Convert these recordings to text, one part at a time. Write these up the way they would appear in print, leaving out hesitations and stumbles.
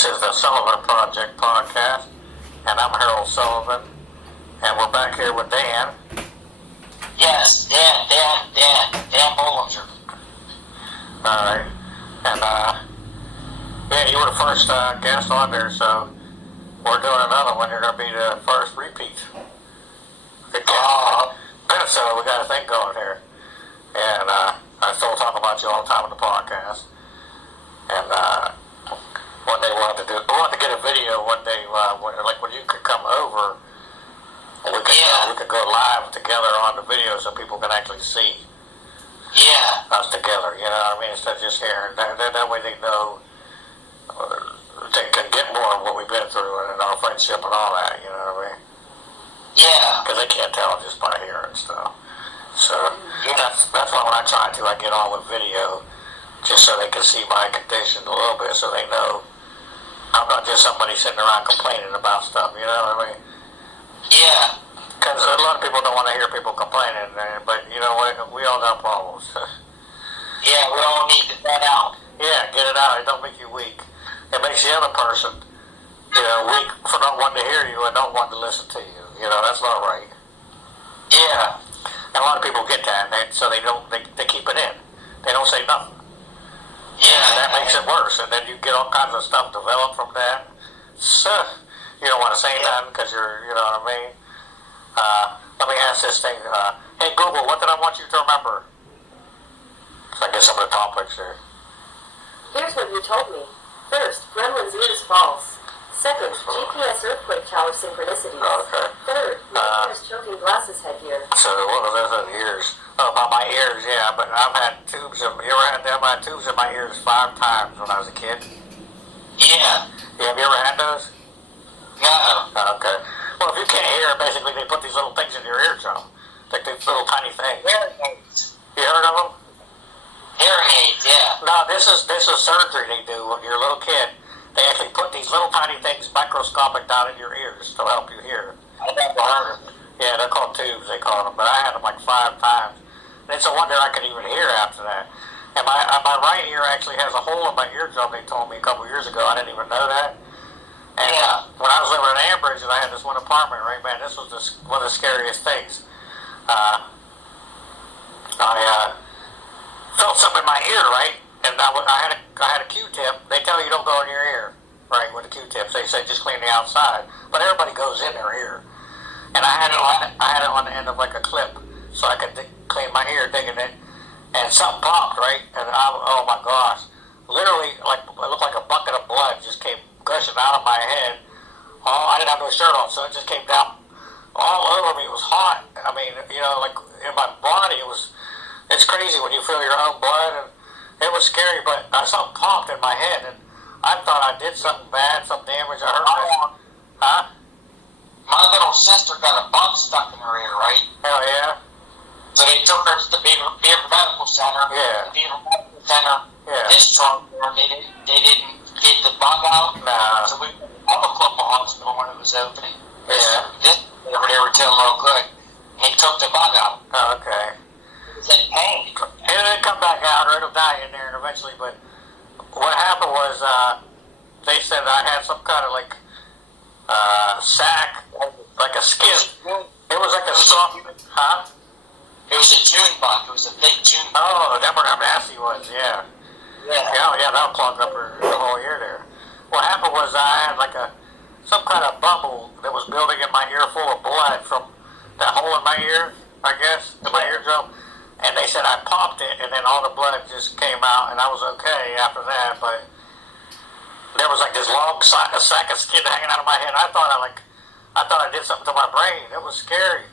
This is the Sullivan Project podcast, and I'm Harold Sullivan, and we're back here with Dan. Yes, Dan Bollinger. Alright, and yeah, you were the first guest on there, so we're doing another one. You're going to be the first repeat. So we got a thing going here, and I still talk about you all the time on the podcast, and one day we wanted to get a video one day, when you could come over, and we could go live together on the video so people can actually see us together, you know what I mean, instead of just hearing. That way they know, they can get more of what we've been through and our friendship and all that, you know what I mean? Yeah. Because they can't tell just by hearing stuff. So that's why when I try to, I get on with video, just so they can see my condition a little bit, so they know I'm not just somebody sitting around complaining about stuff, you know what I mean? Yeah. Because a lot of people don't want to hear people complaining, but you know what? We all got problems. Yeah, we all need to get out. Yeah, get it out. It don't make you weak. It makes the other person, weak for not wanting to hear you and not wanting to listen to you. You know, that's not right. Yeah. And a lot of people get that, so they keep it in. They don't say nothing. Yeah. And that makes it worse, and then you get all kinds of stuff developed from that. So, you don't want to say nothing because you know what I mean? Let me ask this thing. Hey, Google, what did I want you to remember? So I guess some of the topics here. Here's what you told me. First, Gremlin's ears false. Second, GPS earthquake tower synchronicities. Okay. Third, Medicaire's choking glasses headgear. So what are those ears? Oh, about my ears, yeah, but I've had tubes of, you ever had them? I had tubes in my ears 5 times when I was a kid. Yeah. Have you ever had those? No. Okay. Well, if you can't hear, basically they put these little things in your eardrum. Like these little tiny things. Hearing aids. You heard of them? Hearing aids, yeah. No, this is surgery they do when you're a little kid. They actually put these little tiny things, microscopic, down in your ears to help you hear. I never heard of them. Yeah, they're called tubes, they call them. But I had them like 5 times. And it's a wonder I could even hear after that. And my right ear actually has a hole in my eardrum, they told me a couple years ago. I didn't even know that. And when I was living in Ambridge and I had this one apartment, right, man, this was one of the scariest things. I felt something in my ear, right? And I had a Q-tip. They tell you don't go in your ear, right, with the Q-tips. They say just clean the outside. But everybody goes in their ear. And I had it on the end of like a clip so I could clean my ear, digging it. And something popped, right? And oh my gosh. Literally, like, it looked like a bucket of blood just came gushing out of my head. Oh, I didn't have no shirt on, so it just came down all over me. It was hot. I mean, like in my body, it's crazy when you feel your own blood, and it was scary, but something popped in my head, and I thought I did something bad, some damage. I hurt my... Huh? My little sister got a bug stuck in her ear, right? Hell yeah. So they took her to the Beaver Medical Center. Yeah. The Beaver Medical Center discharged her. They didn't get the bug out. Nah. So we went to the Oklahoma hospital when it was open. Yeah. They were doing real good. And they took the bug out. Oh, okay. It was in pain. It didn't come back out, or it'll die in there eventually, but what happened was, they said I had some kind of like, sack, like a skin. It was like a soft, huh? It was a June bug. It was a big June bug. Oh, them were how nasty ones, yeah. Yeah, that'll clog up her whole ear there. What happened was I had like some kind of bubble that was building in my ear full of blood from that hole in my ear, I guess, in my eardrum. And they said I popped it, and then all the blood just came out, and I was okay after that. But there was like this long sack of skin hanging out of my head. I thought I did something to my brain. It was scary.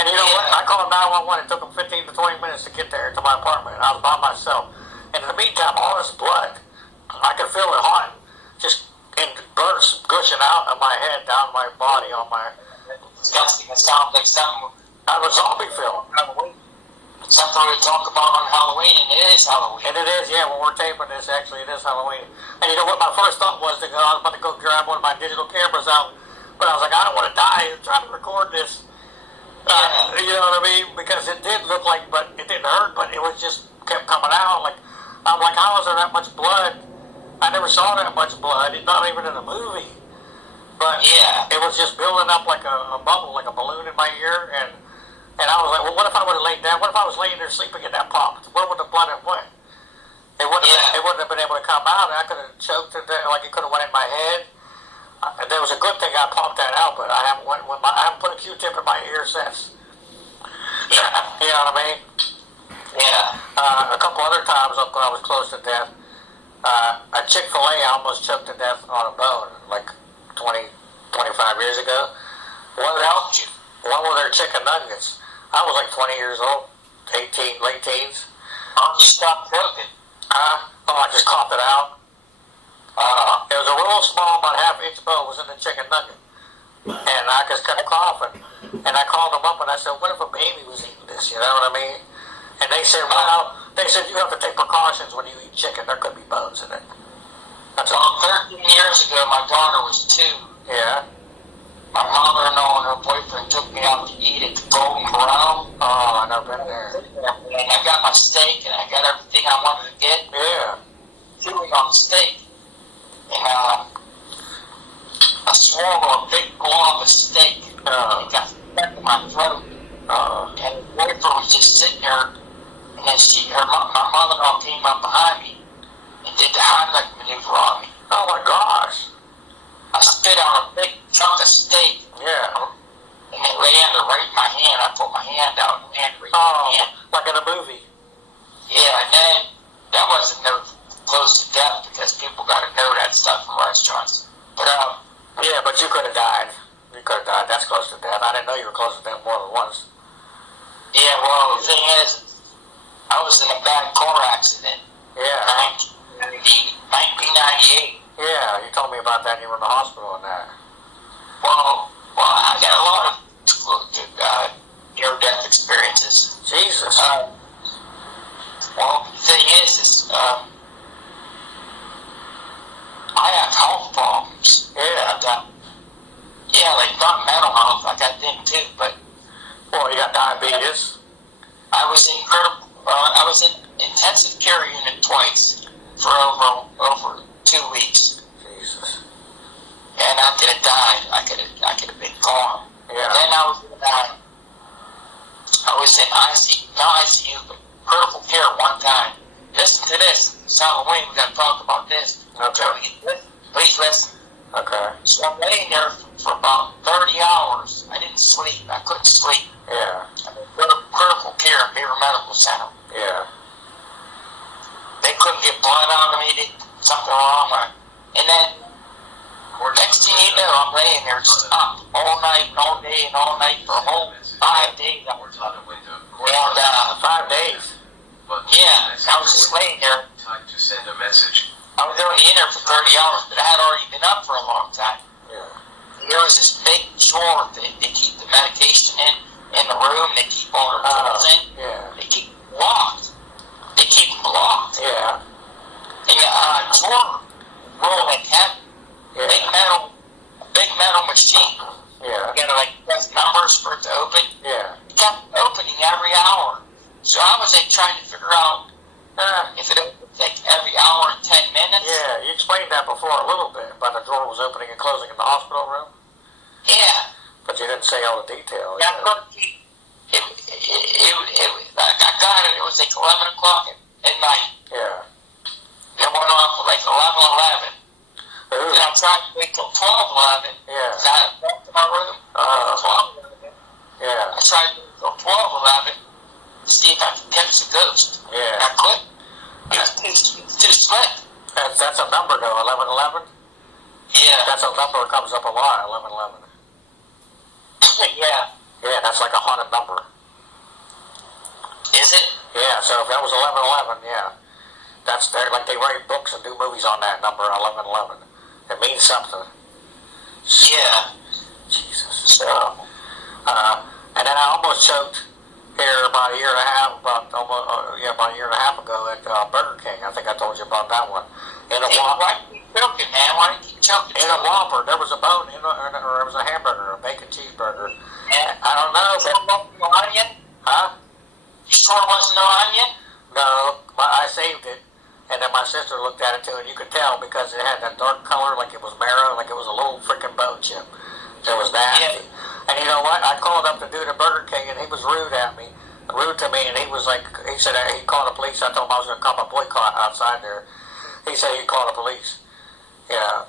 And you know what? I called 911. It took them 15 to 20 minutes to get there to my apartment. I was by myself. And in the meantime, all this blood, I could feel it hot, just in bursts gushing out of my head, down my body, on my... Disgusting. It sounds like something... I was zombie film. Something we talk about on Halloween, and it is Halloween. And it is, yeah, when we're taping this, actually, it is Halloween. And you know what my first thought was? I was about to go grab one of my digital cameras out, but I was like, I don't want to die trying to record this. You know what I mean? Because it did look like, but it didn't hurt, but it was just kept coming out. I'm like, how is there that much blood I never saw that much blood. It's not even in a movie. But Yeah. it was just building up like a bubble, like a balloon in my ear, and I was like, well, what if I would have laid down? What if I was laying there sleeping and that popped? Where would the blood have went? It wouldn't have been able to come out, and I could have choked it, like it could have went in my head. There was a good thing I popped that out, but I haven't put a Q-tip in my ear since. You know what I mean? Yeah. A couple other times when I was close to death, at Chick-fil-A, I almost choked to death on a bone, like 20, 25 years ago. What helped you? One with their chicken nuggets. I was like 20 years old, 18, late teens. How'd you stop choking? I just coughed it out. It was a real small, about half-inch bone was in the chicken nugget. And I just kept coughing. And I called them up and I said, what if a baby was eating this? You know what I mean? And they said, well, you have to take precautions when you eat chicken. There could be bones in it. That's all. 13 years ago, my daughter was 2. Yeah. My mother-in-law and her boyfriend took me out to eat at the Golden Corral. Oh, I've never been there. And I got my steak and I got everything I wanted to get. Yeah. Chewing on the steak. And I swallowed a big glob of steak. It got stuck in my throat. And the boyfriend was just sitting there. And then my mother-in-law came up behind me and did the Heimlich maneuver on me. Oh my gosh. I spit out a big chunk of steak. Yeah. And it landed right in my hand. I put my hand out and landed right in my hand. Like in a movie. Yeah, and then that wasn't no close to death because people got to know that stuff from restaurants. But yeah, but you could have died. You could have died. That's close to death. I didn't know you were close to death more than once. Yeah, well, the thing is, I was in a bad car accident. Yeah. 1998. Yeah, you told me about that and you were in the hospital and that. Well, I got a lot of near-death experiences. Jesus. Well, the thing is I have health problems. Yeah. Yeah, like not mental health, I got them too, but Well, you got diabetes. I was in intensive care unit twice for over 2 weeks. Jesus. And I could have died. I could have been gone. Yeah. Then I was in ICU, not ICU, but critical care one time. Listen to this. It's Halloween. We got to talk about this. Okay. Please listen. Okay. So I'm laying there for about 30 hours. I didn't sleep. I couldn't sleep. Yeah. I'm in critical care at Beaver Medical Center. Yeah. They couldn't get blood out of me. Something wrong. And then next thing you know, I'm laying there just up all night and all day and all night for a whole 5 days. And 5 days. yeah, I was just laying there. Time to send a message. I was only in there for 30 hours, but I had already been up for a long time. Yeah. There was this big drawer that they keep the medication in the room. They keep all their tools in. Yeah. They keep them locked. They keep them locked. Yeah. And the drawer roll like heavy. Yeah. Big metal machine. Yeah. You gotta like press numbers for it to open. Yeah. It kept opening every hour. So I was like trying to figure out if it opens like every hour and 10 minutes. Yeah, you explained that before a little bit, about the drawer was opening and closing in the hospital room. Yeah. But you didn't say all the details. Yeah. I got it. It was like 11 o'clock at night. Yeah. It went off at like 11:11. Ooh. And I tried to wait till 12:11. Yeah. So I had to walk to my room. 12:11. Yeah. I tried to wait till 12:11 to see if I could catch the ghost. Yeah. I couldn't. It was too slick. That's a number though, 1111. Yeah. That's a number that comes up a lot, 1111. Yeah. Yeah, that's like a haunted number. Is it? Yeah, so if that was 1111, yeah. That's there, like they write books and do movies on that number, 1111. It means something. Yeah. Jesus. So. And then I almost choked here about a year and a half, about a year and a half ago at Burger King. I think I told you about that one. In a Whopper. Why do you keep choking, man? Why do you keep choking? In a Whopper, there was a bone or it was a hamburger, a bacon cheeseburger. Yeah. I don't know. You sure it wasn't no onion? Huh? You sure it wasn't no onion? No, I saved it, and then my my sister looked at it too, and you could tell because it had that dark color, like it was marrow, like it was a little freaking bone chip. It was nasty. Yeah. And you know what? I called up the dude at Burger King, and he was rude to me, and he was like, he said he called the police. I told him I was going to call a boycott outside there. He said he'd call the police. Yeah.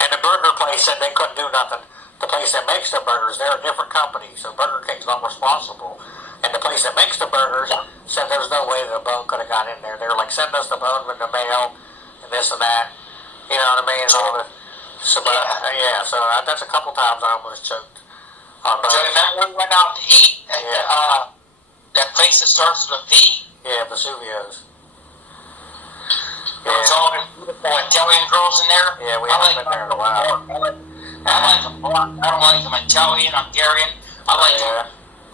And the burger place said they couldn't do nothing. The place that makes the burgers, they're a different company, so Burger King's not responsible. And the place that makes the burgers said there's no way the bone could have got in there. They were like, send us the bone in the mail, and this and that. You know what I mean? And all the, so, so that's a couple times I almost choked on bones. So remember we went out to eat at that place that starts with a V? Yeah, Vesuvio's. Yeah. It's all the beautiful Italian girls in there. Yeah, we haven't been there in a while. I like them black. I don't like them Italian, Hungarian. I like them.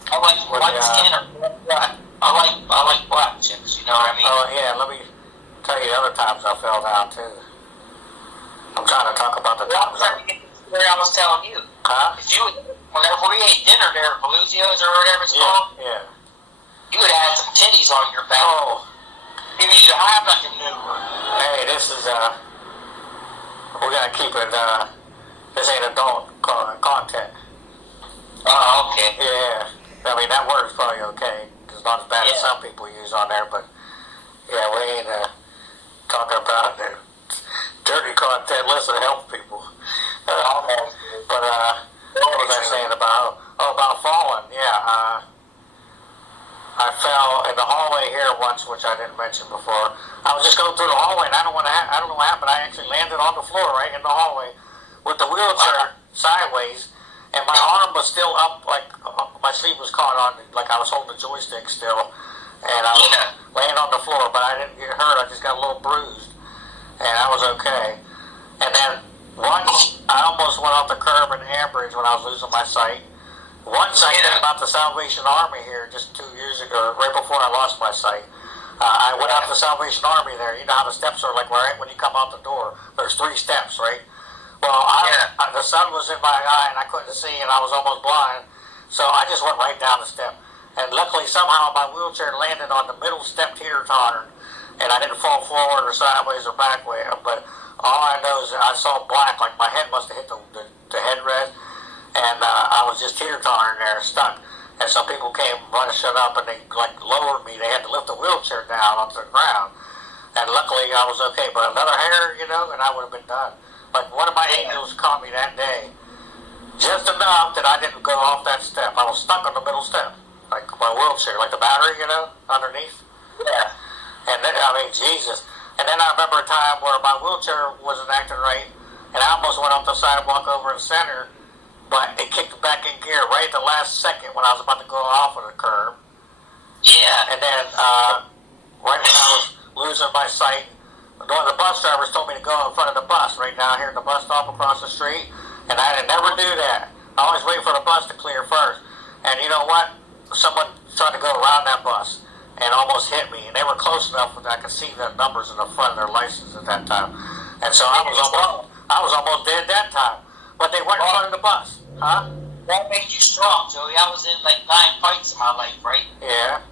I like white skin or black. I like black chicks. You know what I mean? Oh yeah, let me tell you the other times I fell down too. I'm trying to talk about the times. I was telling you. Huh? If you, whenever we ate dinner there at Paluzio's or whatever it's called, you would have some titties on your back. Oh. You need to have like a new one. Hey, this is we gotta keep it. This ain't adult content. Oh, okay. Yeah, I mean that word's probably okay. It's not as bad as some people use on there, but yeah, we ain't talking about the dirty content. Listen, help people. But what was I saying about? Oh, about falling. Yeah, I fell in the hallway here once, which I didn't mention before. I was just going through the hallway, and I don't know what happened. I actually landed on the floor right in the hallway with the wheelchair sideways, and my arm was still up, like my sleeve was caught on, like I was holding the joystick still, and I was laying on the floor, but I didn't get hurt. I just got a little bruised, and I was okay. And then once I almost went off the curb in Ambridge when I was losing my sight. Once I came about the Salvation Army here just 2 years ago, right before I lost my sight. I went out to the Salvation Army there. You know how the steps are, like right when you come out the door. There's 3 steps, right? Well, the sun was in my eye and I couldn't see and I was almost blind. So I just went right down the step. And luckily somehow my wheelchair landed on the middle step teeter-totter. And I didn't fall forward or sideways or backwards. But all I know is I saw black, like my head must have hit the headrest. And I was just teeter-tottering there, stuck. And some people came rushing up and they like lowered me. They had to lift the wheelchair down onto the ground. And luckily I was okay. But another hair, you know, and I would have been done. But one of my angels caught me that day. Just enough that I didn't go off that step. I was stuck on the middle step. Like my wheelchair, like the battery, you know, underneath. Yeah. And then, I mean, Jesus. And then I remember a time where my wheelchair wasn't acting right. And I almost went off the sidewalk over in the center. But it kicked back in gear right at the last second when I was about to go off of the curb. Yeah. And then right when I was losing my sight, one of the bus drivers told me to go in front of the bus right down here at the bus stop across the street. And I didn't never do that. I always wait for the bus to clear first. And you know what? Someone tried to go around that bus and almost hit me. And they were close enough that I could see the numbers in the front of their license at that time. And so I was almost dead that time. But they weren't in front of the bus, huh? That made you strong, Joey. I was in like 9 fights in my life, right? Yeah.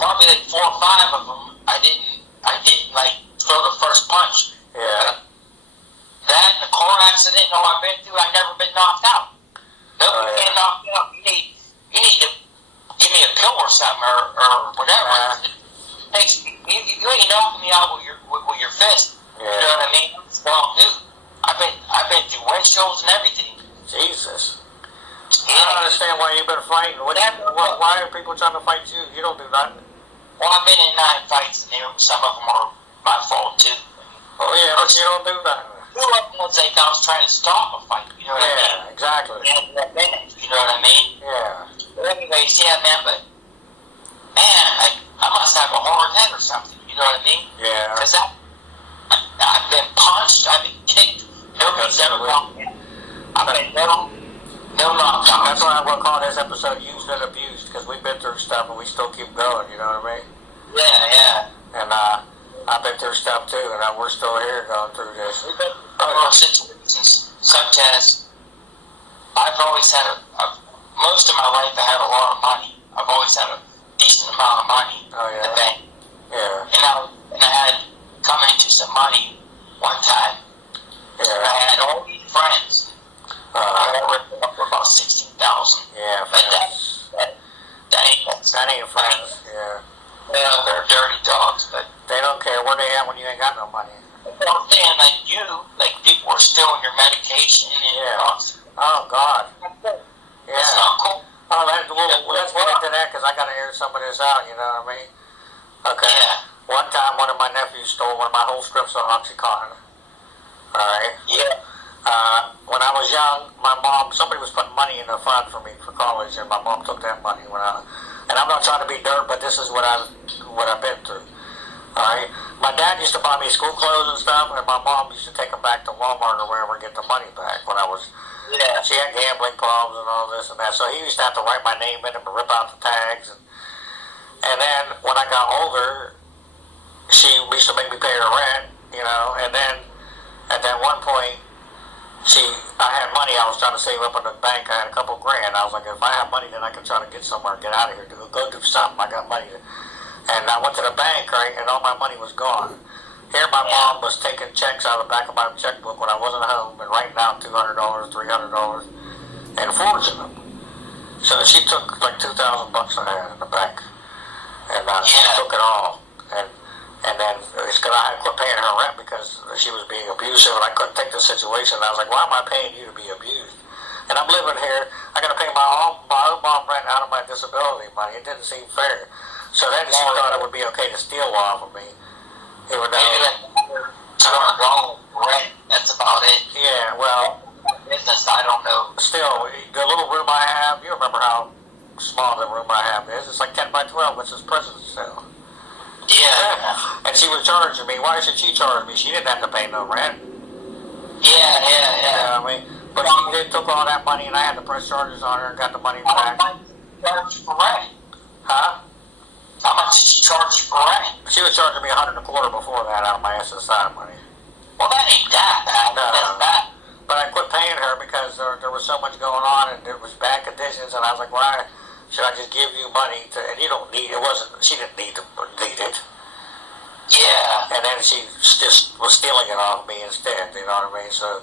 Probably like 4 or 5 of them, I didn't like throw the first punch. Yeah. That, the car accident, I've been through, I've never been knocked out. Nobody can knock me out. You need to give me a pill or something or whatever. You ain't knocking me out with your fist. Yeah. You know what I mean? I'm a strong dude. I've been through windshields and everything. Jesus. Yeah. I don't understand why you've been fighting. Why are people trying to fight you? You don't do nothing. Well, I've been in 9 fights, and some of them are my fault too. Oh yeah, but you don't do nothing. 2 of them was like I was trying to stop a fight. You know what I mean? Yeah, exactly. You know what I mean? Yeah. But anyways, yeah, man. But man, I must have a hard head or something. You know what I mean? Yeah. Because I've been punched. I've been kicked. Nobody's ever knocked me. I've been no knockdown. That's why I will call this episode "Used and Abused" because we've been through stuff and we still keep going. You know what I mean? Yeah. And I've been through stuff too, and we're still here going through this. We've been through situations such as I've always had most of my life I had a lot of money. I've always had a decent amount of money Oh, yeah. in the bank. Yeah. And I had a into some money one time. Yeah. I had all these friends. I ripped them up for about 16,000. Yeah, But friends. That ain't friends. Yeah. Well, they're dirty dogs, but they don't care where they at when you ain't got no money. I'm saying, like people are stealing your medication and Oh God. Yeah. It's not cool. Oh, let's get into that because I got to air some of this out. You know what I mean? Okay. Yeah. One time, one of my nephews stole one of my whole strips of OxyContin. All right. Yeah. When I was young, somebody was putting money in the fund for me for college, and my mom took that money and I'm not trying to be dirt, but this is what I've been through. All right. My dad used to buy me school clothes and stuff, and my mom used to take them back to Walmart or wherever and get the money back when I was. Yeah. She had gambling problems and all this and that, so he used to have to write my name in them and rip out the tags. And then when I got older, she used to make me pay her rent, and then at that one point, I had money I was trying to save up in the bank. I had a couple grand. I was like, if I have money, then I can try to get somewhere and get out of here, go do something. I got money. And I went to the bank, right, and all my money was gone. Here my mom was taking checks out of the back of my checkbook when I wasn't home and writing out $200, $300, and forging them. So she took like $2,000 I had in the bank. And she took it all. And then it's because I had quit paying her rent because she was being abusive and I couldn't take the situation. And I was like, why am I paying you to be abused? And I'm living here. I got to pay my own mom rent out of my disability money. It didn't seem fair. So then she thought it would be okay to steal off of me. Even though rent, that's about it. Yeah, well, business, I don't know. Still, the little room I have, you remember how small the room I have is? It's like 10 by 12, which is prison cell. Yeah. And she was charging me. Why should she charge me? She didn't have to pay no rent. Yeah. You know what I mean? But she did took all that money, and I had to press charges on her and got the money back. How much did she charge you for rent? Huh? How much did she charge you for rent? She was charging me $125 before that out of my SSI money. Well, that ain't that bad. No. That's bad. But I quit paying her because there was so much going on, and there was bad conditions, and I was like, why should I just give you money and you don't need it? She didn't need it. Yeah. And then she just was stealing it off me instead, you know what I mean? So,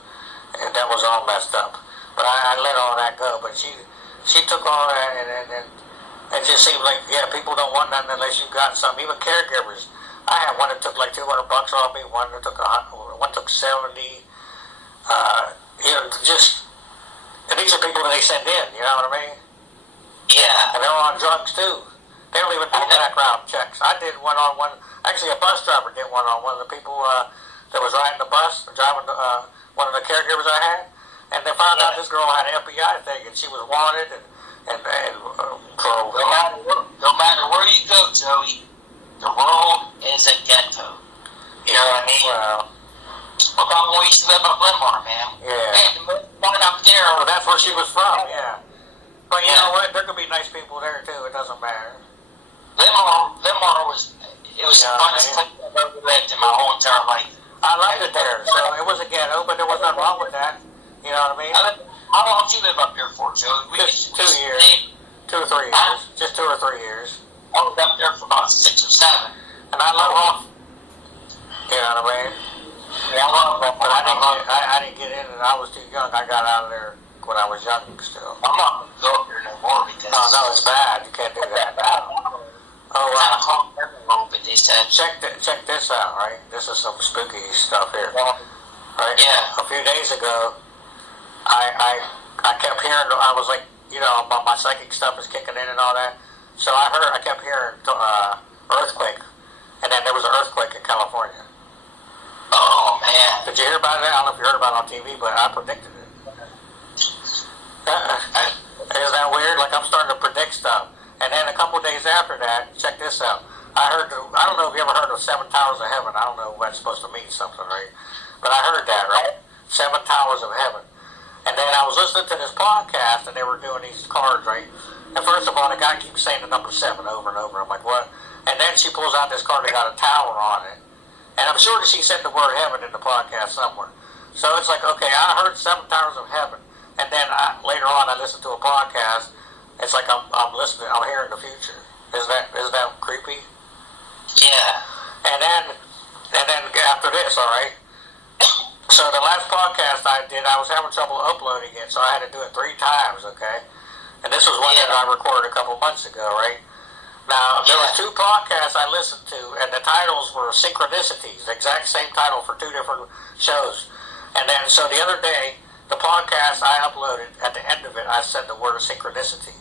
and that was all messed up. But I let all that go, but she took all that, and it just seemed like, people don't want nothing unless you got something. Even caregivers. I had one that took like $200 off me, one that took 70. And these are people that they send in, you know what I mean? Yeah. And they're on drugs too. They don't even do background checks. I did one-on-one. Actually, a bus driver did one-on-one of the people that was riding the bus, driving one of the caregivers I had. And they found out this girl had an FBI thing, and she was wanted. No matter where you go, Joey, the world is a ghetto. You know what I mean? Well, look how we used to live up Limar, man. Yeah. Hey, the up there. Well, that's where she was from, yeah. But you know what? There could be nice people there too. It doesn't matter. Limar was the funnest place I've ever lived in my whole entire life. I liked it there, so it was a ghetto, but there was nothing wrong with that. You know what I mean? How long did you live up there for, Joey? Just 2 years. 2 or 3 years. Just 2 or 3 years. I was up there for about 6 or 7. And I love it. You know what I mean? Yeah, I love it. But I didn't get in, and I was too young. I got out of there when I was young still. I'm not going to go up there no more because... No, it's bad. You can't do that. Check this out, right? This is some spooky stuff here. Right? Yeah. A few days ago, I kept hearing, I was like, my psychic stuff is kicking in and all that. So I kept hearing earthquake. And then there was an earthquake in California. Oh, man. Did you hear about it? I don't know if you heard about it on TV, but I predicted it. Isn't that weird? Like, I'm starting to predict stuff. And then a couple of days after that, check this out. I don't know if you ever heard of 7 Towers of Heaven. I don't know if that's supposed to mean something, right? But I heard that, right? 7 Towers of Heaven. And then I was listening to this podcast, and they were doing these cards, right? And first of all, the guy keeps saying the number 7 over and over. I'm like, what? And then she pulls out this card that got a tower on it. And I'm sure that she said the word heaven in the podcast somewhere. So it's like, okay, I heard 7 Towers of Heaven. And then later on, I listened to a podcast. It's like I'm listening, I'm hearing the future. Is that creepy? Yeah. And then after this, all right? So the last podcast I did, I was having trouble uploading it, so I had to do it 3 times, okay? And this was one that I recorded a couple months ago, right? Now, there was 2 podcasts I listened to, and the titles were Synchronicities, the exact same title for 2 different shows. And then, so the other day, the podcast I uploaded, at the end of it, I said the word synchronicity.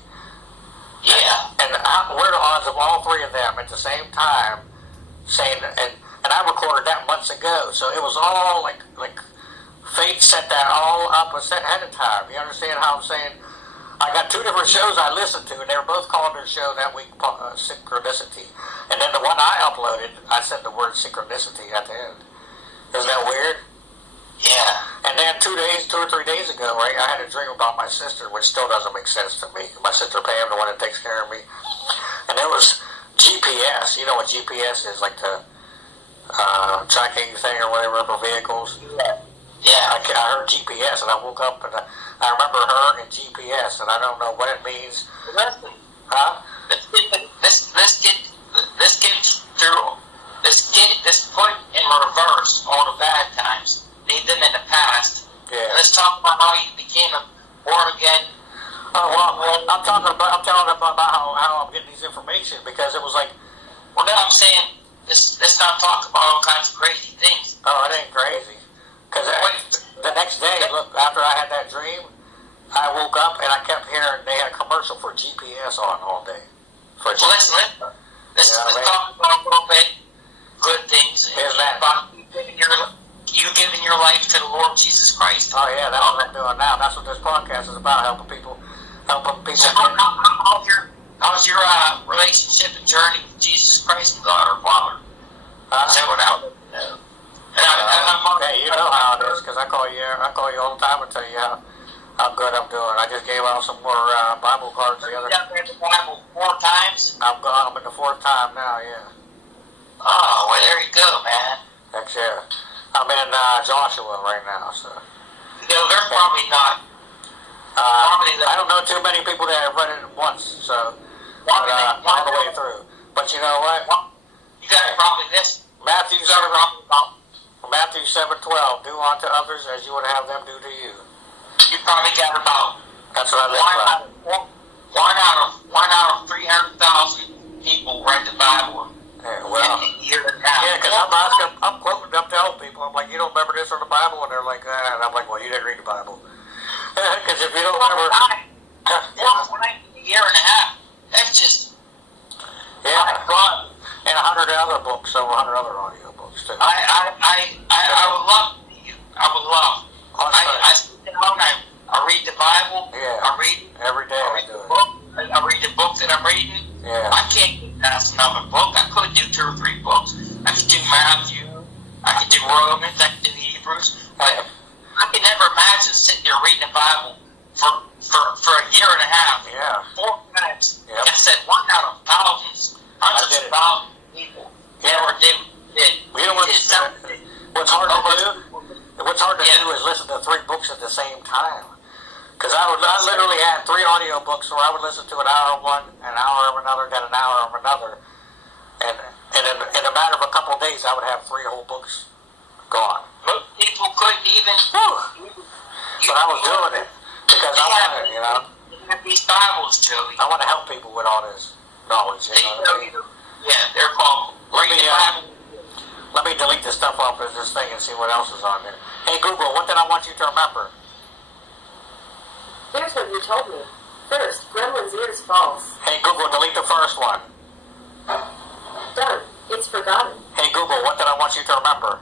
Yeah. And what are the odds of all 3 of them at the same time saying, and I recorded that months ago, so it was all like fate set that all up and set ahead of time. You understand how I'm saying? I got 2 different shows I listened to, and they were both calling their show that week Synchronicity. And then the one I uploaded, I said the word synchronicity at the end. Isn't that weird? Yeah. And then 2 or 3 days ago, right, I had a dream about my sister, which still doesn't make sense to me. My sister Pam, the one that takes care of me. And it was GPS. You know what GPS is, like the tracking thing or whatever for vehicles? Yeah. I heard GPS, and I woke up, and I remember her and GPS, and I don't know what it means. Listen. Huh? Let's put in reverse all the bad times. Leave them in the past. Yeah. Let's talk about how you became a born again. Oh, well, I'm telling about how I'm getting these information, because it was like, Well, then I'm saying, let's not talk about all kinds of crazy things. oh, it ain't crazy. Because the next day, look, after I had that dream, I woke up and I kept hearing they had a commercial for GPS on all day. Let's talk about a little bit good things. About you giving your life to the Lord Jesus Christ. Oh yeah, that's what I'm doing now. That's what this podcast is about, helping people. So how's your relationship and journey with Jesus Christ and God our Father? Is that what Hey, you know how it is, because I call you all the time and tell you how good I'm doing. I just gave out some more Bible cards the other day. You read the Bible 4 times? I'm in the 4th time now, yeah. Oh, well, there you go, man. Heck yeah. I'm in Joshua right now, so. They're probably not. I don't know too many people that have read it once, so. All the way through. But you know what? You got probably this. Matthew 7:12. Do unto others as you would have them do to you. You probably got about. That's what I live by. One out of 300,000 people read the Bible. Yeah, well. In a year and a half. Yeah, because I'm quoting them to help people. I'm like, you don't remember this from the Bible? And they're like, and I'm like, well, you didn't read the Bible. Because if you don't remember. In a year and a half. That's just. Yeah. And 100 other books, over 100 other audio books too. I would love you. I would love. I sit down, I read the Bible. Yeah. I read every day. I read the book that I'm reading. Yeah. I can't get past another book. I could do 2 or 3 books. I could do Matthew. I could do Romans. I could do Hebrews. But I can never imagine sitting there reading the Bible for a year and a half. Yeah. 4 times. Yep. Like I said, 1 out of thousands, hundreds of thousands of people. Yeah. Never did. You know what's hard to do? What's hard to do is listen to 3 books at the same time. Because I literally had 3 audio books where I would listen to an hour of one, an hour of another, then an hour of another. And in a matter of a couple of days, I would have 3 whole books gone. Most people couldn't even. But I was doing it because I wanted, you know. These Bibles, Joey. I want to help people with all this knowledge. You know what I mean? Yeah, they're called. Let me delete this stuff off of this thing and see what else is on there. Hey Google, what did I want you to remember? Here's what you told me. First, Gremlin's ear is false. Hey Google, delete the first one. Done. It's forgotten. Hey Google, what did I want you to remember?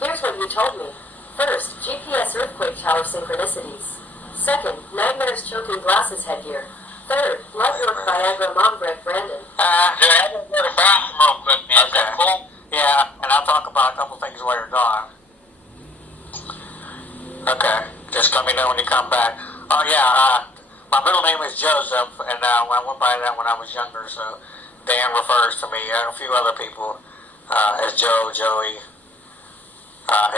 Here's what you told me. First, GPS earthquake tower synchronicities. Second, nightmares choking glasses headgear. Third, blood work Viagra mom Greg Brandon. I had to go to the bathroom real quick, man. Is that cool? Yeah, and I'll talk about a couple things while you're gone. Okay, just let me know when you come back. Oh yeah, my middle name is Joseph, and I went by that when I was younger, so Dan refers to me, and a few other people, as Joe, Joey.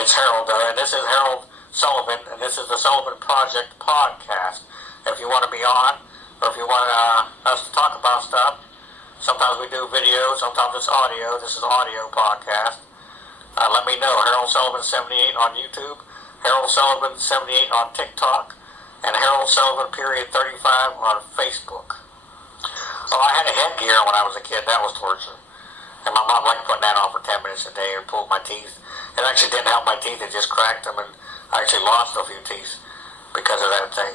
It's Harold, and this is Harold Sullivan, and this is the Sullivan Project podcast. If you want to be on, or if you want us to talk about stuff, sometimes we do video, sometimes it's audio. This is an audio podcast. let me know. Harold Sullivan 78 on YouTube, Harold Sullivan 78 on TikTok, and Harold Sullivan period 35 on Facebook. Oh, I had a headgear when I was a kid. That was torture. And my mom liked putting that on for 10 minutes a day and pulled my teeth. It actually didn't help my teeth. It just cracked them, and I actually lost a few teeth because of that thing.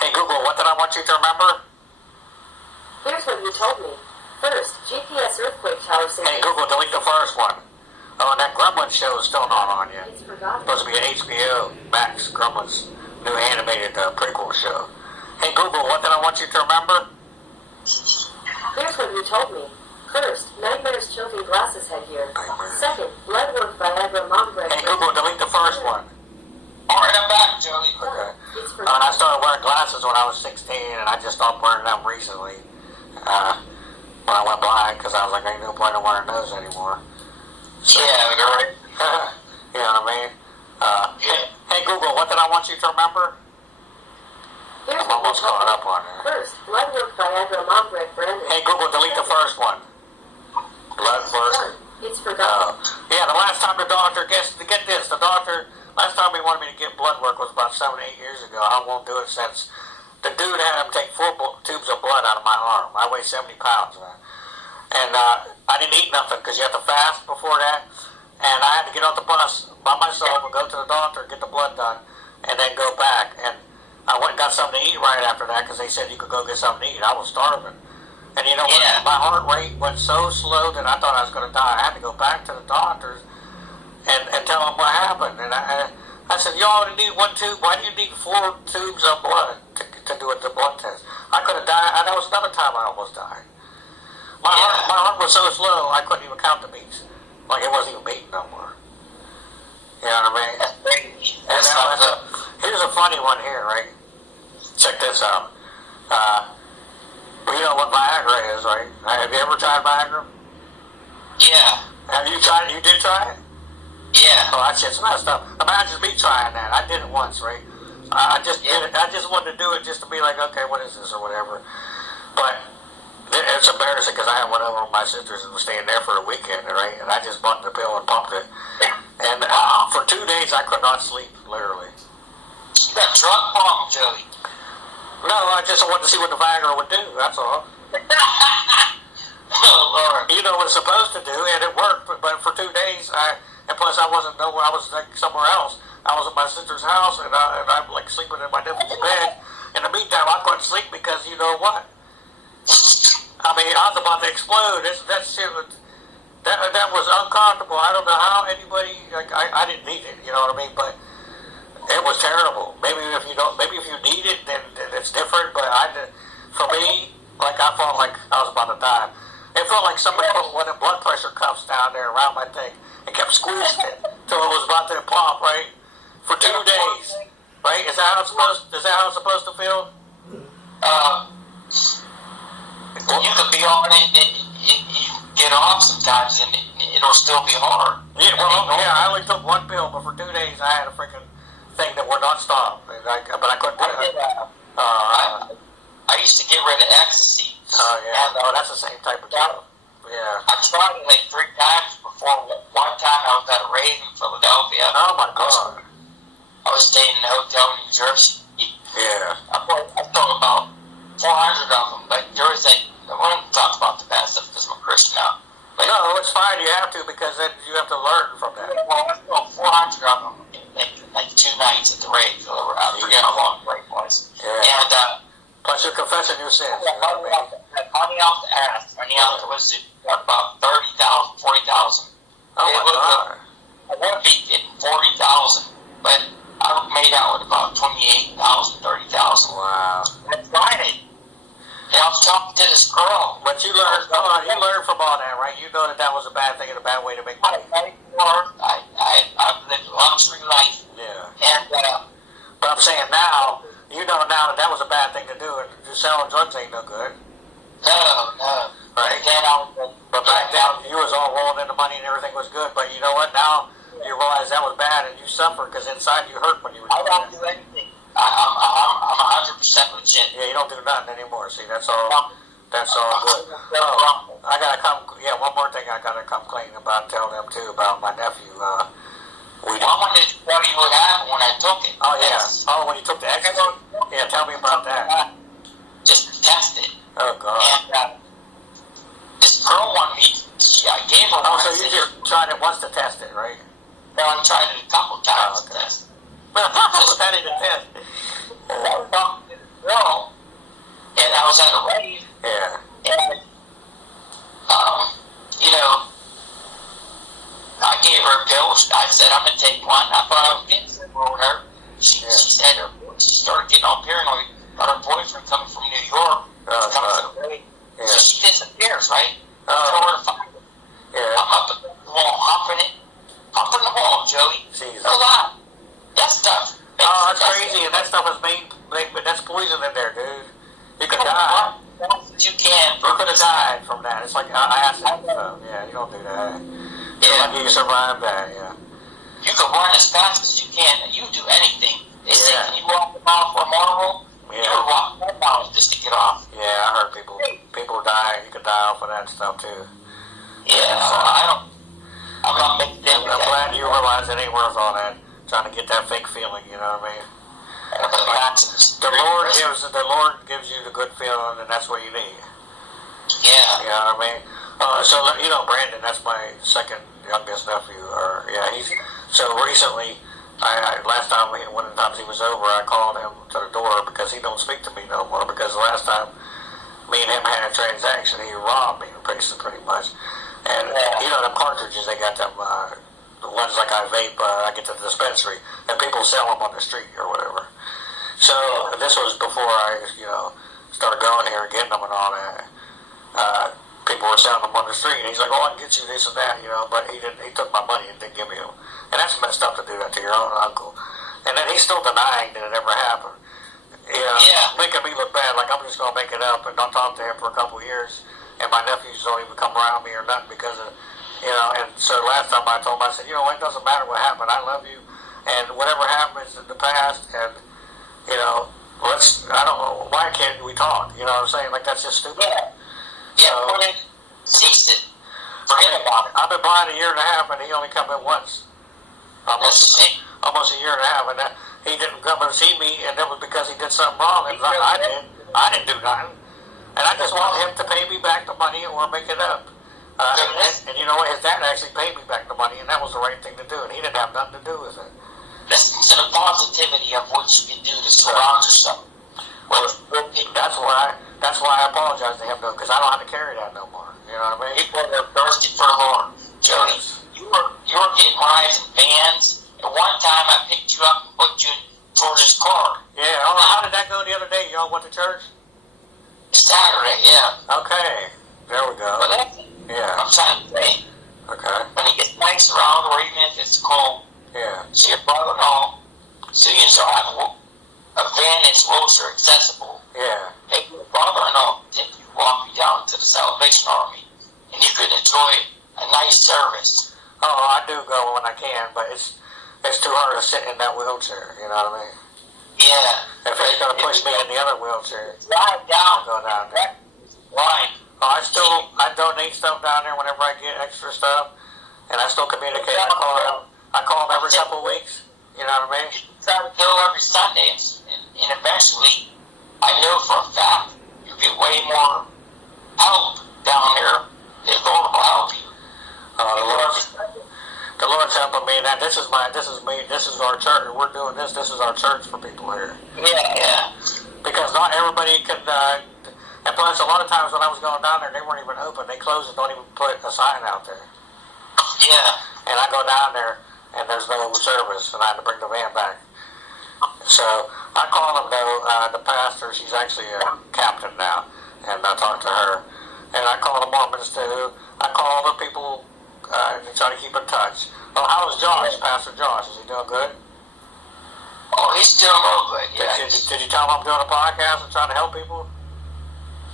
Hey, Google, what did I want you to remember? Here's what you told me. First, GPS earthquake tower Hey, Google, delete the first one. Oh, and that Gremlins show is still not on yet. It's forgotten. Supposed to be an HBO Max Gremlins new animated prequel show. Hey, Google, what did I want you to remember? Here's what you told me. First, nightmares choking glasses headgear. Second, blood work Viagra mom bread. Hey, Google, delete the first one. Alright, I'm back, Joey. Okay. It's And forgotten. I started wearing glasses when I was 16, and I just stopped wearing them recently. When I went blind, because I was like, ain't no point in wearing those anymore. Yeah, you're right. You know what I mean? Hey, Google, what did I want you to remember? Here's I'm what you almost told caught me. up on there. First, blood work Viagra mom bread branded. Hey, Google, delete the first one. Blood work. It's forgotten. Yeah, the last time the doctor, get this, the doctor, last time he wanted me to get blood work was about 7 or 8 years ago. I won't do it since. The dude had him take full tubes of blood out of my arm. I weigh 70 pounds, man. And I didn't eat nothing because you have to fast before that. And I had to get off the bus by myself and go to the doctor, get the blood done, and then go back. And I went and got something to eat right after that because they said you could go get something to eat. I was starving. And you know what? Yeah. My heart rate went so slow that I thought I was going to die. I had to go back to the doctors and tell them what happened. And I said, y'all only need one tube. Why do you need 4 tubes of blood to do the blood test? I could have died. And that was another time I almost died. My heart was so slow I couldn't even count the beats. Like it wasn't even beating no more. You know what I mean? That's crazy. And here's a funny one here, right? Check this out. You know what Viagra is, right? Have you ever tried Viagra? Yeah. Have you tried it? You did try it? Yeah. Oh, that shit's messed up. Imagine me trying that. I did it once, right? I just did it. I just wanted to do it just to be like, okay, what is this or whatever. But it's embarrassing because I had one over my sisters and was staying there for a weekend, right? And I just bought the pill and pumped it. And for 2 days I could not sleep, literally. You got drug problem, Joey. No, I just wanted to see what the Viagra would do, that's all. Oh, Lord. You know what it's supposed to do, and it worked, but for 2 days, and plus I wasn't nowhere, I was like somewhere else. I was at my sister's house, and I'm like sleeping in my different bed. In the meantime, I couldn't sleep because you know what? I mean, I was about to explode. That shit was, that was uncomfortable. I don't know how anybody, like, I didn't need it, you know what I mean, but it was terrible. Maybe if you need it, then it's different. But for me, like I felt like I was about to die. It felt like somebody put one of the blood pressure cuffs down there around my thing and kept squeezing it till it was about to pop. Right for 2 days. Right? Is that how it's supposed to feel? You could be on it and you get off sometimes and it'll still be hard. Yeah. Well, yeah. I only took one pill, but for 2 days I had a freaking thing that would not stop. But I couldn't do it. I used to get rid of ecstasy. Yeah. Oh, that's the same type of deal. Yeah. I tried it like 3 times before. One time I was at a rave in Philadelphia. Oh my God. I was staying in a hotel in New Jersey. Yeah. I thought about 400 of them. Like there was I won't talk about the bad stuff because I'm a Christian now. But, No, it's fine. You have to because then you have to learn from that. well, I thought 400 of them like 2 nights at the rave. I forget how long the rave was. Yeah. And Plus you're confessing your sins. You know what I mean? money out the ass. Money out the was about 30,000, 40,000. Oh my God. I would be getting 40,000, but I made out with about 28,000, 30,000. Wow. I tried it. And I was talking to this girl. But you learned from all that, right? You know that was a bad thing and a bad way to make money. I've lived a luxury life. Yeah. And, But I'm saying now, you know now that was a bad thing to do, and selling drugs ain't no good. no. Right. Then But back then, you was all rolling in the money and everything was good. But you know what? Now you realize that was bad, and you suffer because inside you hurt when you were I doing don't it. do anything. I'm 100% legit. Yeah, you don't do nothing anymore. See, that's all. That's all good. Oh, I gotta come. Yeah, one more thing I gotta come clean about. Tell them too about my nephew. I wanted to tell you what happened when I took it. Oh yeah. Oh, when you took the ecstasy. Yeah, tell me about that. Just to test it. Oh God. And this girl wanted me. I gave her one. Oh, so you just tried it once to test it, right? No, I tried it a couple times to test. That ain't a test. I was talking to this girl, and I was at a rave. Yeah. And you know, I gave her a pill. I said I'm gonna take one. I thought I was getting somewhere with her. She said she started getting all paranoid about her boyfriend coming from New York. Coming to the rave. Yeah. So she disappears, right? Oh. So where to find her? Yeah. I'm up against the wall, humping the wall, Joey. Jesus. A lot. That stuff. Oh, that's crazy, and that stuff is that's poison in there, dude. You could die. You can. You could have died from that. It's like acid and stuff. Yeah, you don't do that. Yeah. You survived that, yeah. You can run as fast as you can, and you do anything. They say, Yeah. can you walk a mile for a marble? Yeah. You would walk 1 mile just to get off. Yeah, I heard people die. You could die off of that stuff too. Yeah, so I'm not making them. I'm glad you realize it ain't worth all that. Trying to get that fake feeling, you know what I mean? The Lord gives you the good feeling, and that's what you need. Yeah. You know what I mean? So you know, Brandon, that's my second youngest nephew. So recently, last time one of the times he was over, I called him to the door because he don't speak to me no more. Because the last time me and him had a transaction, he robbed me pretty much. And you know them cartridges, they got them. The ones like I vape, I get to the dispensary, and people sell them on the street or whatever. So this was before I, started going here and getting them and all that. People were selling them on the street, and he's like, "Oh, I can get you this and that," but he didn't. He took my money and didn't give me them, and that's messed up to do that to your own uncle. And then he's still denying that it ever happened. Making me look bad, like I'm just gonna make it up and not talk to him for a couple of years, and my nephews don't even come around me or nothing because of. And so last time I told him, I said, it doesn't matter what happened. I love you, and whatever happens in the past, and I don't know, why can't we talk? You know what I'm saying? Like that's just stupid. Yeah. Cease it. Forget about it. I've been blind a year and a half, and he only come in once. Almost a year and a half, and he didn't come and see me, and that was because he did something wrong, and I didn't do nothing, and I just want him to pay me back the money or make it up. And you know what? His dad actually paid me back the money, and that was the right thing to do, and he didn't have nothing to do with it. Listen to the positivity of what you can do to surround yourself. That's why I apologize to him, though, because I don't have to carry that no more. You know what I mean? People that are thirsty for the Lord. Jody, you were getting rides in vans. At one time, I picked you up and put you in George's car. Yeah. Oh, how did that go the other day? Y'all went to church? Saturday, yeah. Okay. There we go. But that's I'm trying to say. Okay. When it gets nice around, or even if it's cold, see your brother-in-law, so you still have a van that's wheelchair accessible. Yeah. Take your brother-in-law, walk you down to the Salvation Army, and you could enjoy a nice service. Oh, I do go when I can, but it's too hard to sit in that wheelchair. You know what I mean? Yeah. If he's gonna push me in the other wheelchair, drive down. I'll go down there. Line. I donate stuff down there whenever I get extra stuff, and I still communicate. I call them every couple of weeks. You know what I mean? You try to go every Sunday, and eventually, I know for a fact you get way more help down there. The Lord will help you. The Lord's helping me. That this is me. This is our church. We're doing this. This is our church for people here. Yeah. Because not everybody can. And plus, a lot of times when I was going down there, they weren't even open. They closed and don't even put a sign out there. Yeah. And I go down there, and there's no service, and I had to bring the van back. So I called him, though, the pastor. She's actually a captain now, and I talked to her. And I called the Mormons, too. I called the people to try to keep in touch. Well, how is Josh, Pastor Josh? Is he doing good? Oh, he's doing real good, yeah. Did you tell him I'm doing a podcast and trying to help people?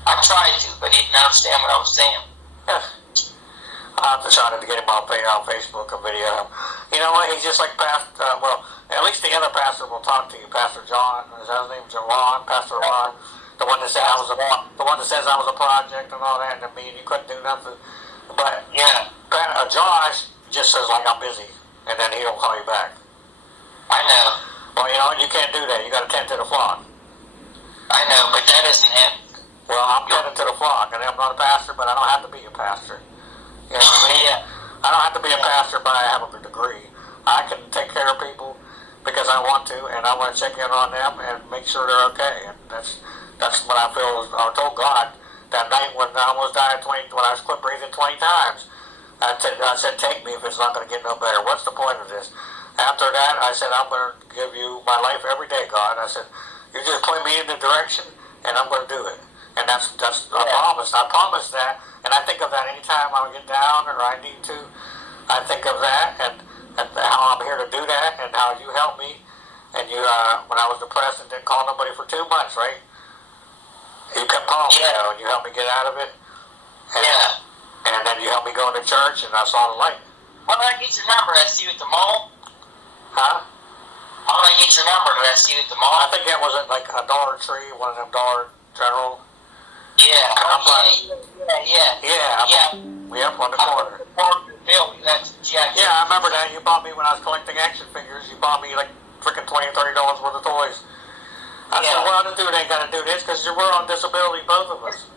I tried to, but he didn't understand what I was saying. I have to try to get him on Facebook a video. You know what? He's just like at least the other pastor will talk to you. Pastor John, is that his name? Pastor Ron. The one that said I was the one that says I was a project and all that, and me and you couldn't do nothing. But Yeah. Josh just says like I'm busy, and then he'll call you back. I know. Well, you know, you can't do that. You got to tend to the flock. I know, but that isn't him. Well, I'm tending to the flock, and I'm not a pastor, but I don't have to be a pastor. You know what I mean? Yeah. I don't have to be a pastor, but I have a degree. I can take care of people because I want to, and I want to check in on them and make sure they're okay. And that's what I feel. I told God that night when I almost died when I quit breathing 20 times. I said, take me if it's not going to get no better. What's the point of this? After that, I said, I'm going to give you my life every day, God. I said, you just point me in the direction, and I'm going to do it. And that's I promised. I promised that, and I think of that anytime I get down or I need to. I think of that and how I'm here to do that, and how you helped me. And you, when I was depressed and didn't call nobody for 2 months, right? You kept calling me, and you helped me get out of it. And then you helped me go into church, and I saw the light. How did I get your number? Did I see you at the mall? Huh? How did I get your number? Did I see you at the mall? I think that was at like a Dollar Tree, one of them Dollar General. Yeah. We up on the corner. Yeah, I remember that. You bought me when I was collecting action figures. You bought me like freaking $20 or $30 worth of toys. I said, well, the dude ain't got to do this because we're on disability, both of us.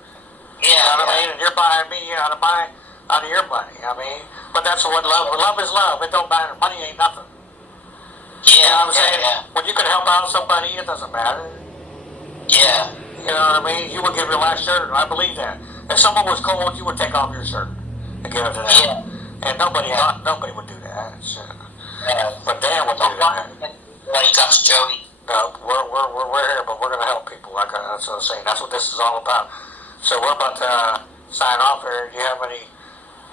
You know what I mean? And you're buying me out of your money. I mean, but that's what love is love. It don't matter. Money ain't nothing. You know what I'm saying? When you can help out somebody, it doesn't matter. Yeah. You know what I mean? You would give your last shirt. I believe that. If someone was cold, you would take off your shirt and give it to them. Yeah. And nobody would do that. But Dan would do that. Like us, Joey. No, we're here, but we're going to help people. Like that's what I'm saying. That's what this is all about. So we're about to sign off here. Do you have any?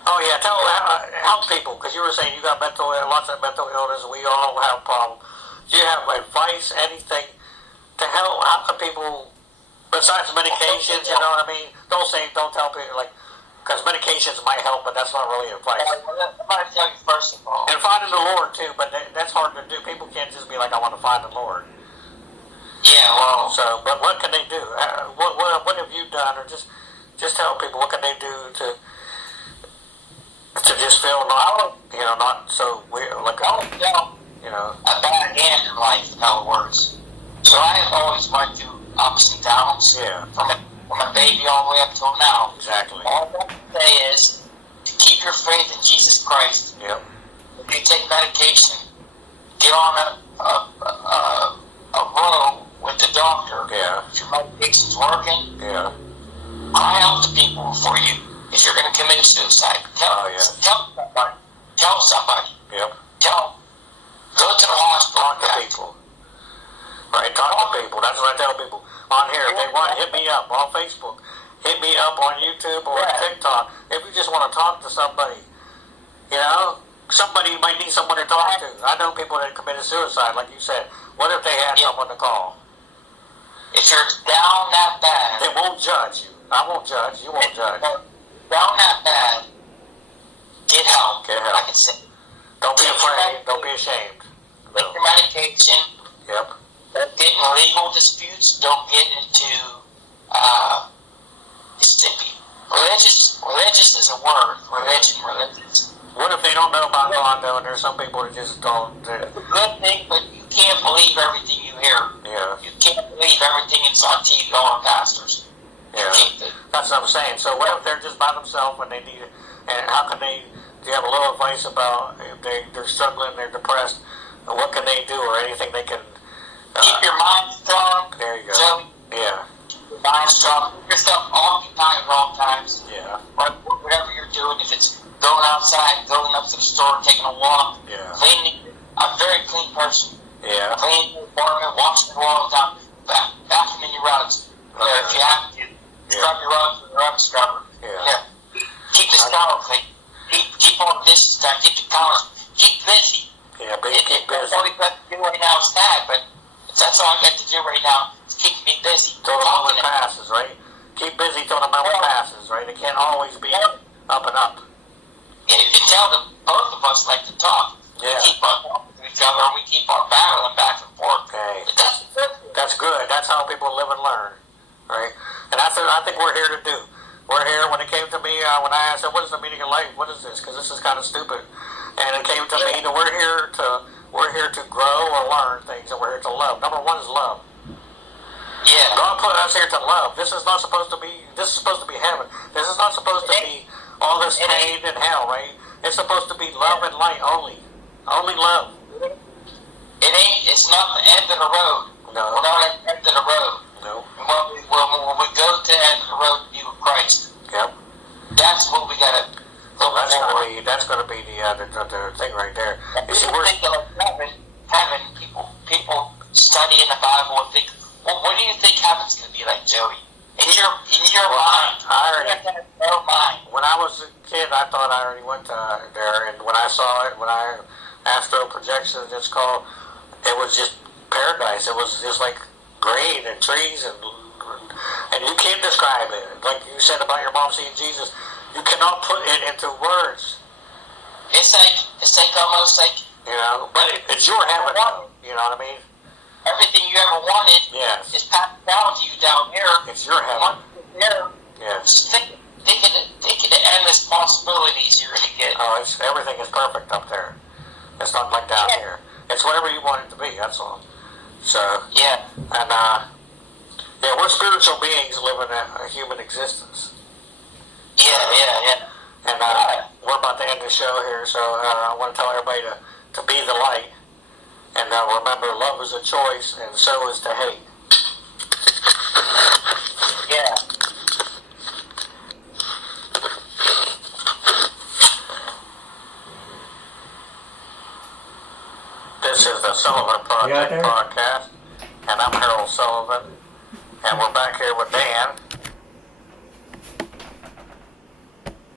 Oh yeah, help people, because you were saying you got lots of mental illness. We all have problems. Do you have advice, anything to help? How can people, besides medications? You know what I mean? Don't tell people because medications might help, but that's not really advice. I'm going to tell you first of all. And finding the Lord too, but that's hard to do. People can't just be like, I want to find the Lord. Yeah, well. So, but what can they do? What have you done, or just tell people what can they do to just feel not so weird, like a bad hand in life, how it works. So I've always went through ups and downs. Yeah. From a baby all the way up till now. Exactly. All I can say is to keep your faith in Jesus Christ. Yep. If you take medication, get on a row with the doctor. Yeah. If your medication's working, Yeah. cry out to people for you. If you're going to commit suicide, tell somebody. Tell somebody. Yep. Go to the hospital. Talk to people. Right, talk to people. That's what I tell people. On here, if they want, hit me up on Facebook. Hit me up on YouTube or TikTok. If you just want to talk to somebody, somebody might need someone to talk to. I know people that committed suicide, like you said. What if they had someone to call? If you're down that bad, They won't judge you. I won't judge. You won't judge. Down that bad, get help. Get help. Like I said, Don't be afraid. Don't be ashamed. take your medication. Yep. Don't get in legal disputes. Don't get into religious is a word. Religious. What if they don't know about God, though, and there's some people that just don't? It's a good thing, but you can't believe everything you hear. Yeah. You can't believe everything that's on TV on pastors. Yeah. That's what I'm saying. So what if they're just by themselves and they need it? And how can they? Do you have a little advice about if they're struggling, they're depressed? What can they do, or anything they can? Keep your mind strong. There you go. Joey. Yeah. Keep your mind strong. Keep yourself occupied at all times. Yeah. Or whatever you're doing, if it's going outside, going up to the store, taking a walk, Yeah. cleaning. I'm a very clean person. Yeah. Clean your apartment, wash the walls down, vacuum in your rugs. If you have to, scrub your rugs with a rug scrubber. Yeah. Keep the shower clean. Keep all the dishes done. Keep the counters. Keep busy. Yeah, but keep busy. All you got to do right now is that, but that's all I got to do right now is keep me busy. Till the moment passes, right? Keep busy till the moment passes, right? It can't always be up and up. Yeah, you can tell that both of us like to talk. Yeah. We keep on talking to each other, and we keep on battling back and forth. Okay. But that's good. That's good. That's how people live and learn, right? And that's what I think we're here to do. We're here, when it came to me, when I asked, what is the meaning of life? What is this? Because this is kind of stupid. And it came to me that we're here to grow or learn things, and we're here to love. Number one is love. Yeah. God put us here to love. This is supposed to be heaven. This is not supposed to be all this pain and hell, right? It's supposed to be love and light only. Only love. It's not the end of the road. No. We're not at the end of the road. No. When we go to the end of the road to be with Christ, Yep. that's what we gotta look forward. That's gonna be the thing right there. You see, we're thinking of having people studying the Bible and think, well, what do you think heaven's gonna be like, Joey? In your mind. When I was a kid, I thought I already went there, and when I saw it, when I astral projection, it's called, it was just paradise. It was just like green and trees, and you can't describe it. Like you said about your mom seeing Jesus, you cannot put it into words. It's like almost like, you know, but it's your heaven, though. You know what I mean? Everything you ever wanted is passed down to you down here. It's your heaven. Yes. Think of the endless possibilities you're gonna get. Oh, everything is perfect up there. It's not like down here. It's whatever you want it to be. That's all. So and we're spiritual beings living a human existence. Yeah. And we're about to end the show here, so I want to tell everybody to be the light. And remember, love is a choice, and so is to hate. Yeah. This is the Sullivan Project podcast.